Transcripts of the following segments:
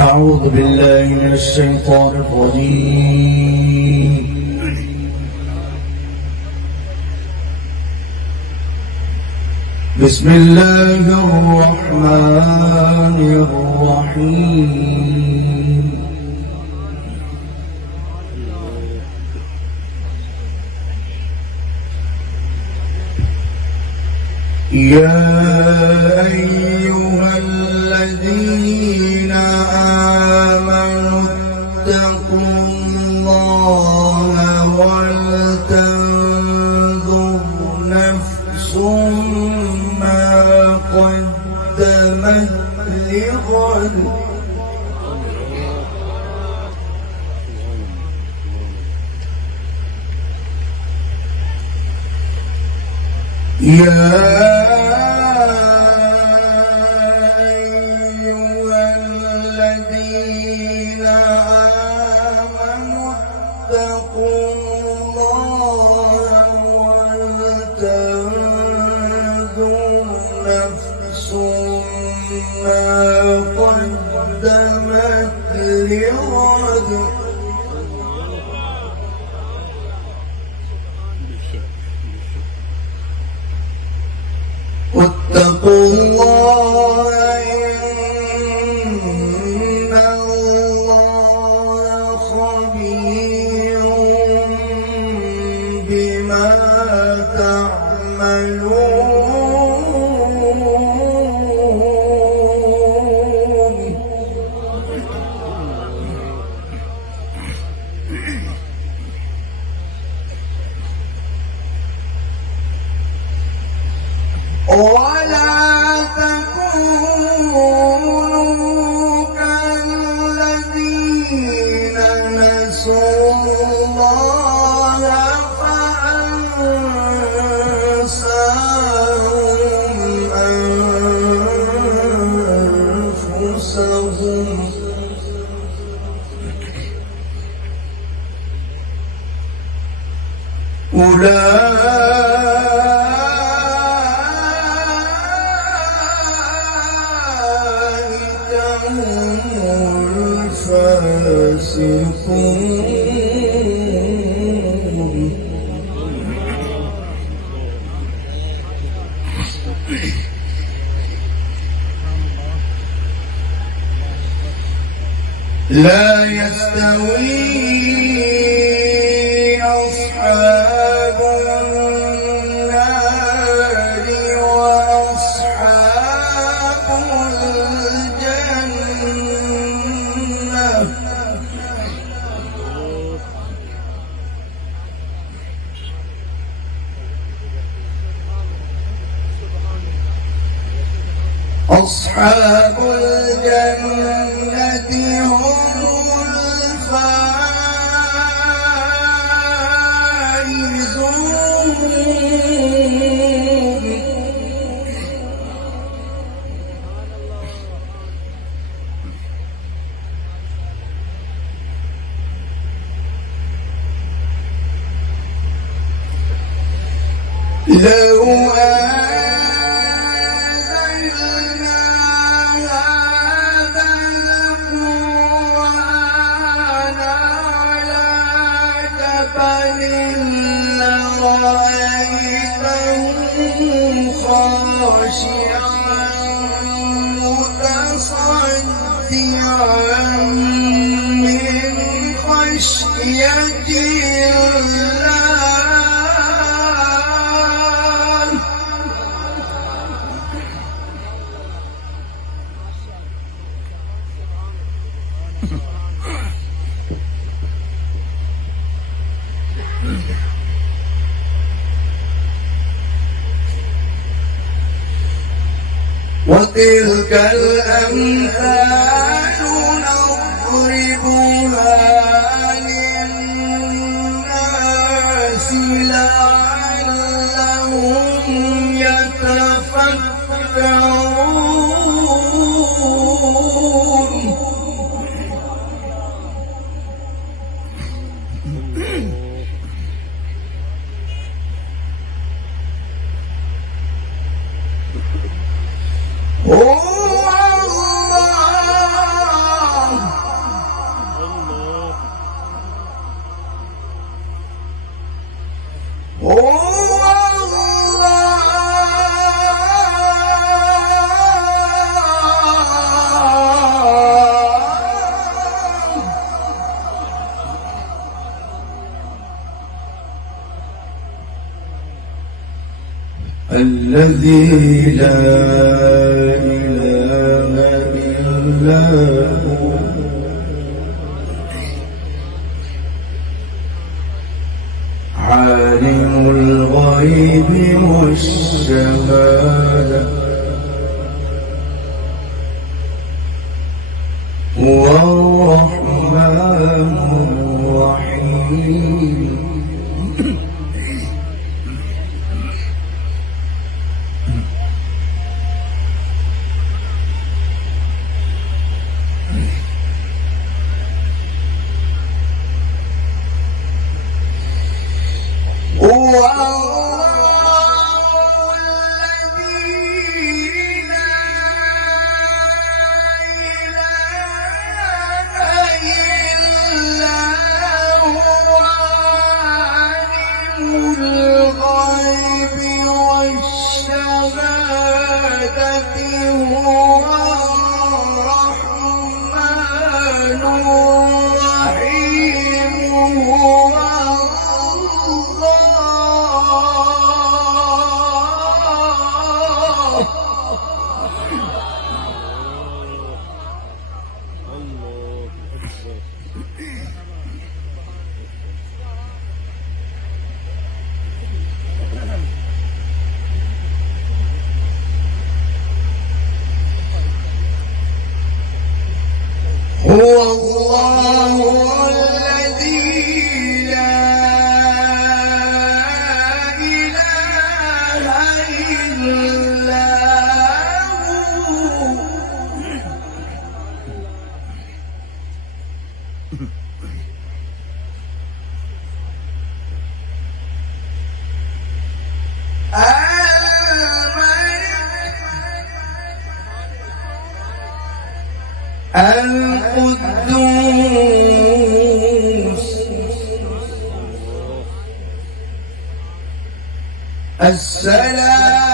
أعوذ بالله من الشيطان الرجيم. بسم الله الرحمن الرحيم. يا أيها الذين آمنوا اتقوا الله ولتنظر نفس ما قدمت لغد يا أيها الذين آمنوا اتقوا الله ولتنظر نفس ما قدمت لغد واتقوا الله إن الله خبير بما تعملون. ولا تكونوا كالذين نسوا الله فأنساهم أنفسهم الفاسقون. لا يستوي أصحاب النار وأصحاب الجنة. أصحاب الجنة هم الفائزون. لو أنزلنا هذا القرآن على جبل لرأيته خاشعا متصدعا من خشية الله. وتلك الأمثال نضربها للناس لعلهم يتفكرون. هو الله الذي لا إله إلا هو عالم الغيب والشهادة هو الرحمن الرحيم هو الله الذي لا إله إلا هو القدوس السلام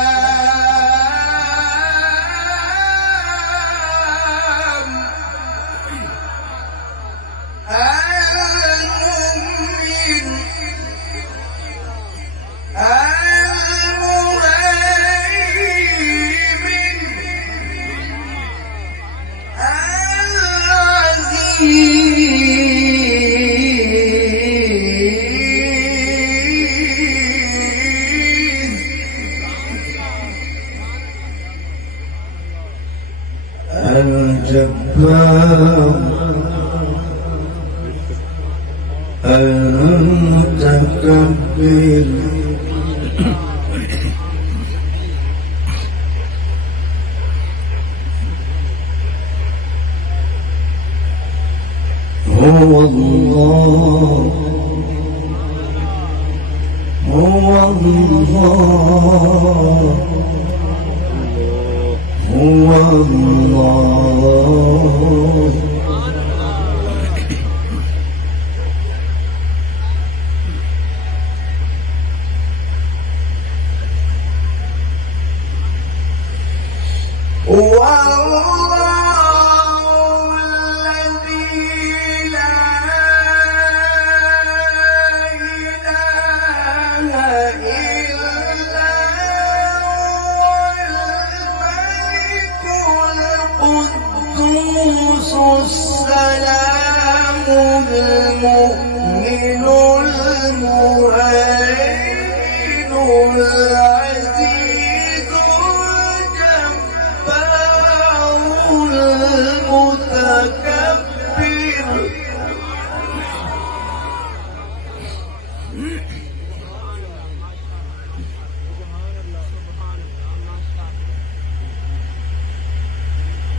المؤمن الجبار المتكبر هو الله هو الله هو الله المؤمن المهيمن العزيز الجبار المتكبر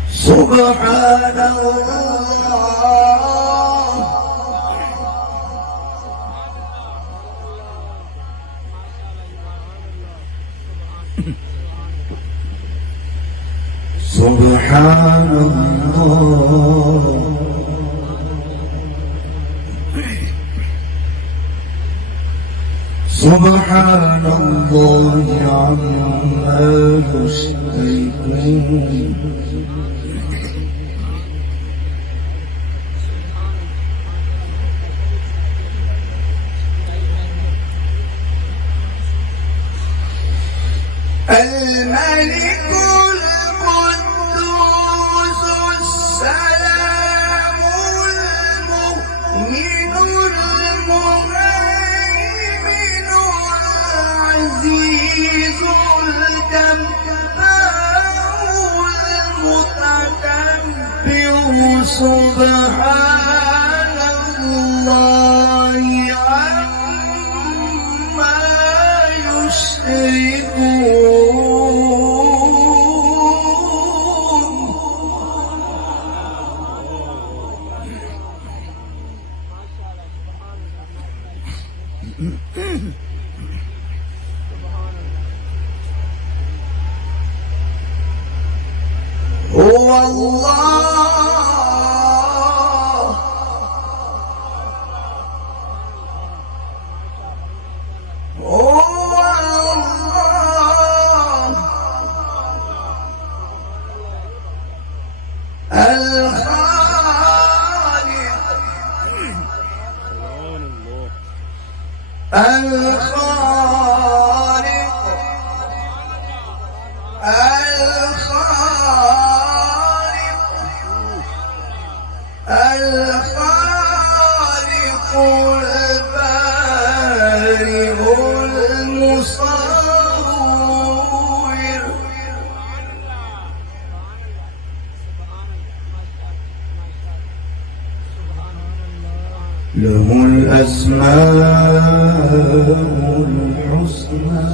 سبحان الله سبحان الله سبحان الله عما يشركون الملك القدوس السلام المؤمن المهيمن العزيز الجبار المتكبر سبحان الله عما يشركون. هو الله هو الله الخالق الخالق الخالق البارئ المصور له الأسماء الحسنى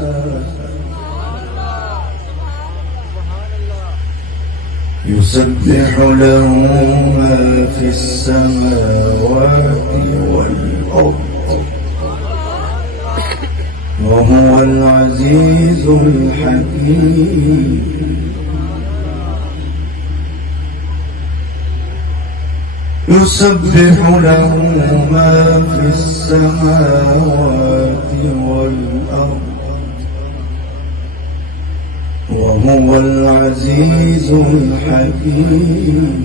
يسبح له ما في السماوات والأرض وهو العزيز الحكيم يسبح له ما في السماوات والأرض وهو العزيز الحكيم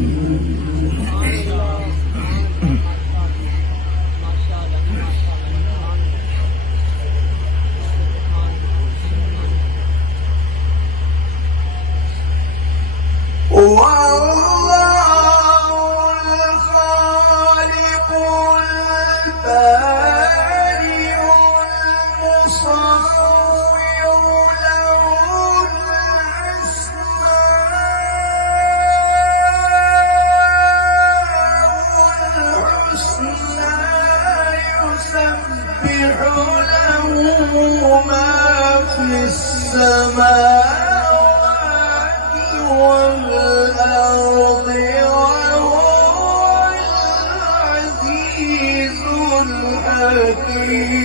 السماوات والأرض وهو العزيز الحكيم.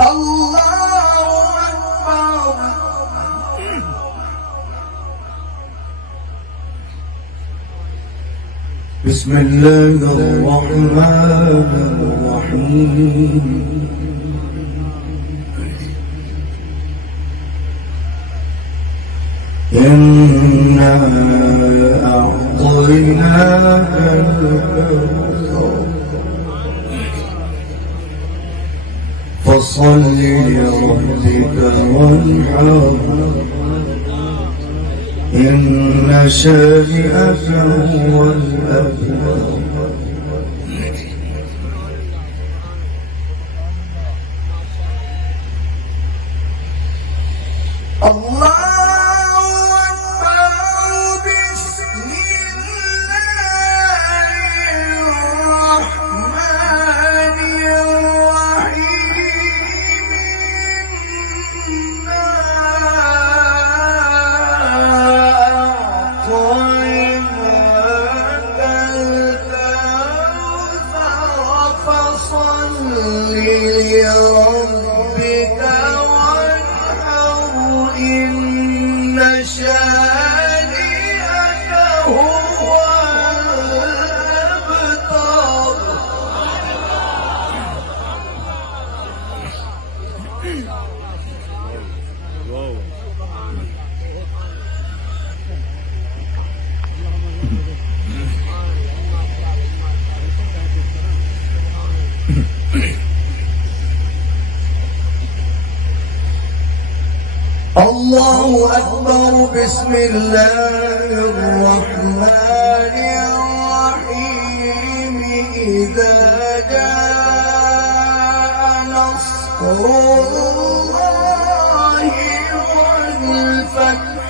الله أكبر. بسم الله الرحمن الرحيم. إنا أعطيناك الكوثر فصل لربك وانحر إن شانئك هو الأبتر. الله أكبر. بسم الله الرحمن الرحيم. إنا أعطيناك الكوثر الله أكبر. بسم الله الرحمن الرحيم. إذا جاء نصر الله والفتح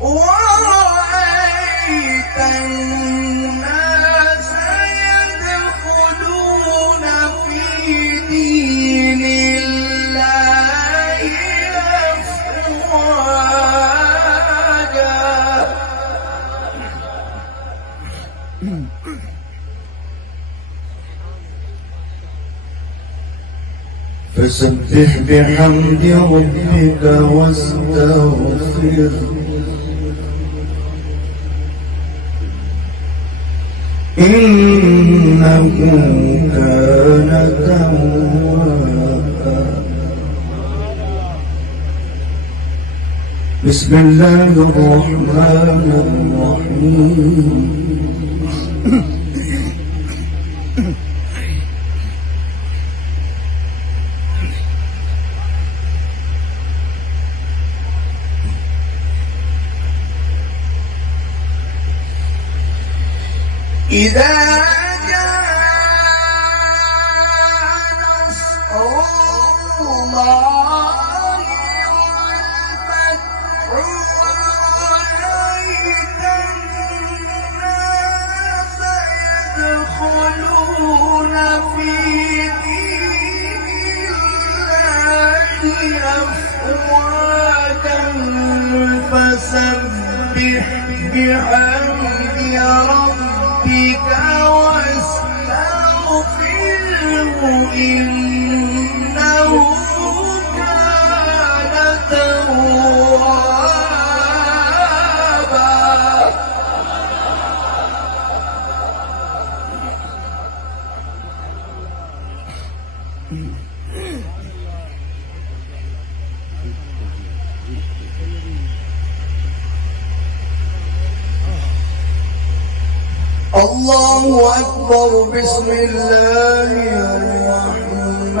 ورأيت الناس يدخلون في دين الله أفواجا فسبح بحمد ربك واستغفره إنه كان توابا. بسم الله الرحمن الرحيم. إذا جاء نصر الله والفتح ورأيت الناس يدخلون في دين الله أفواجا فسبح بحمد ربك واستغفره إنه كان توابا. الله أكبر. بسم الله الرحمن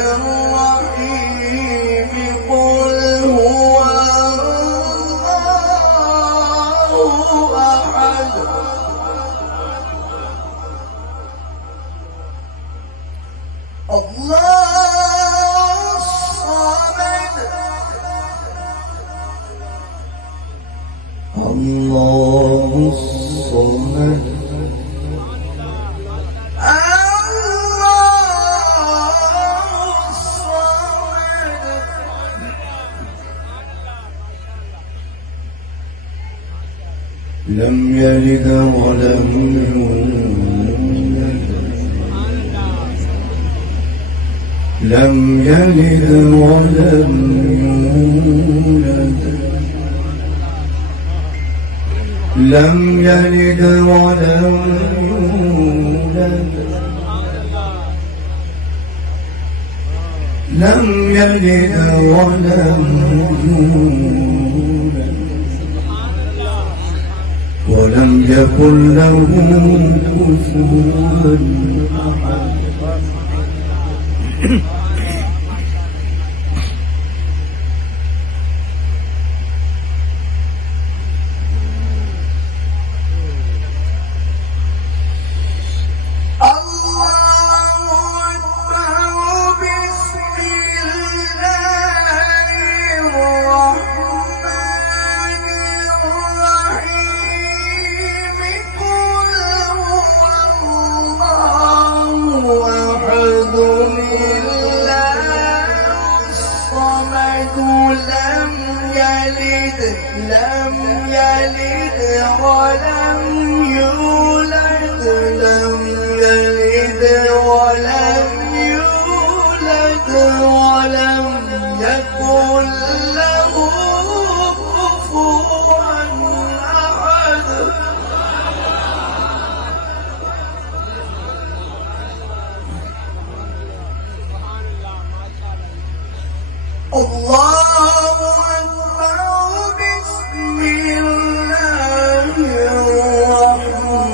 الرحيم. قل هو الله أحد الله الصمد الله الصمد لم يلد ولم يولد لم يلد ولم يولد لم يلد ولم يولد لم يلد ولم يولد ولم يكن له كفوا أحد. لم يلد ولم يولد لم يلد ولم يولد ولم يكن له كفوا أحد. الله الله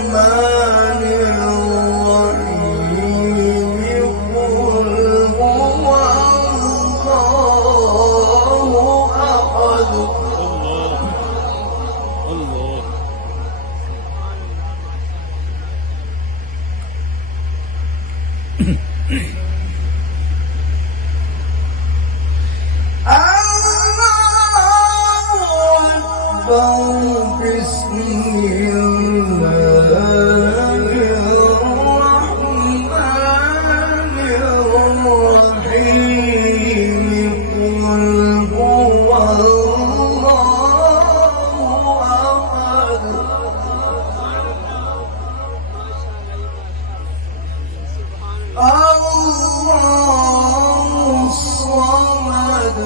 الرحمن الرحيم. بسم الله الرحمن الرحيم قل هو الله أحد الله الصمد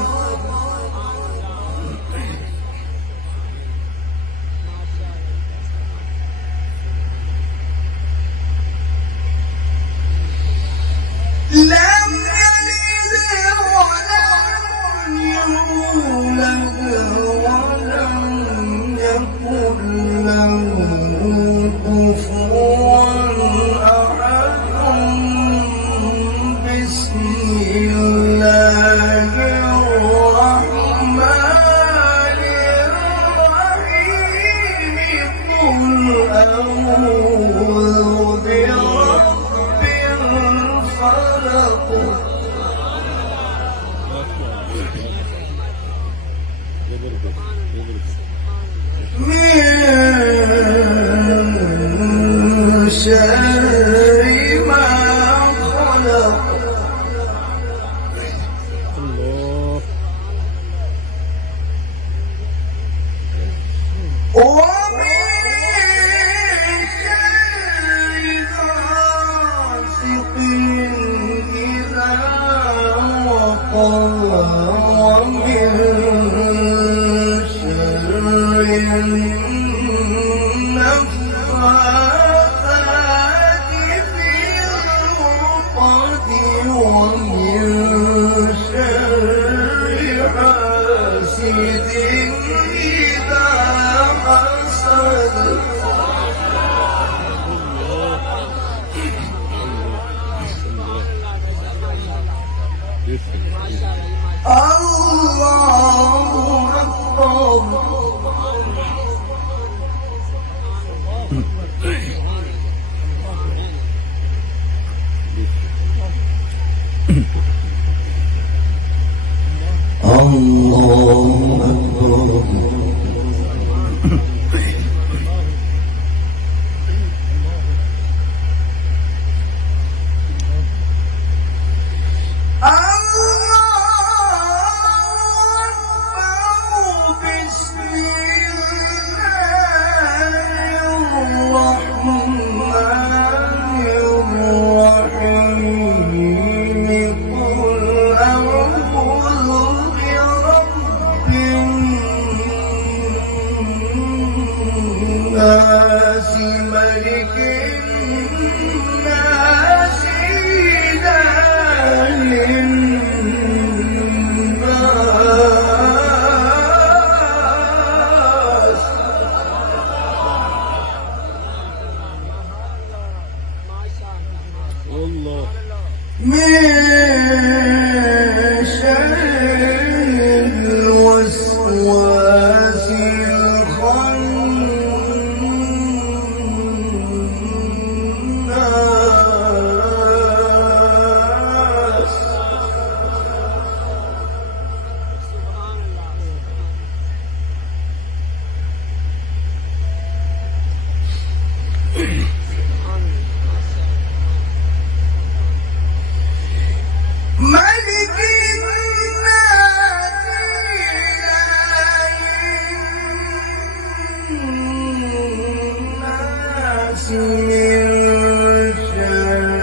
لم يلد ولم يولد ولم يكن له كفوا أحد بسم الله الرحمن الرحيم قل أعوذ برب الفلق من شر ما خلق ومن شر غاسق إذا وقب ومن شر النفاثات في العقد ومن شر حاسد إذا حسد الله أكبر الله أكبر الناس ملك الناس إله الناس والله من شر الوسواس الخناس ملك الناس إله الناس من شر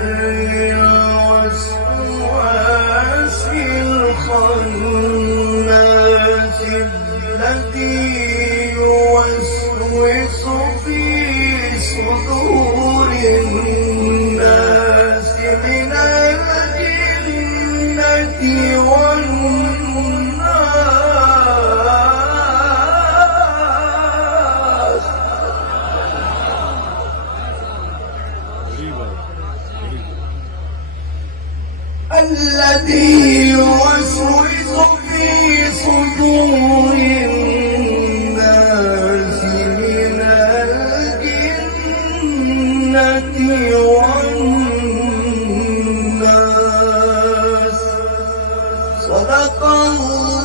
الوسواس الخناس الذي يوسوس في صدور الناس من الجنة والناس الذي يوسوس في صدور الناس من الجنة والناس صدق الله